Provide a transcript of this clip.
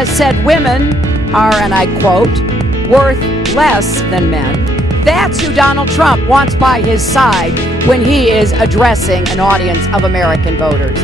has said women are, and I quote, worth less than men. That's who Donald Trump wants by his side when he is addressing an audience of American voters.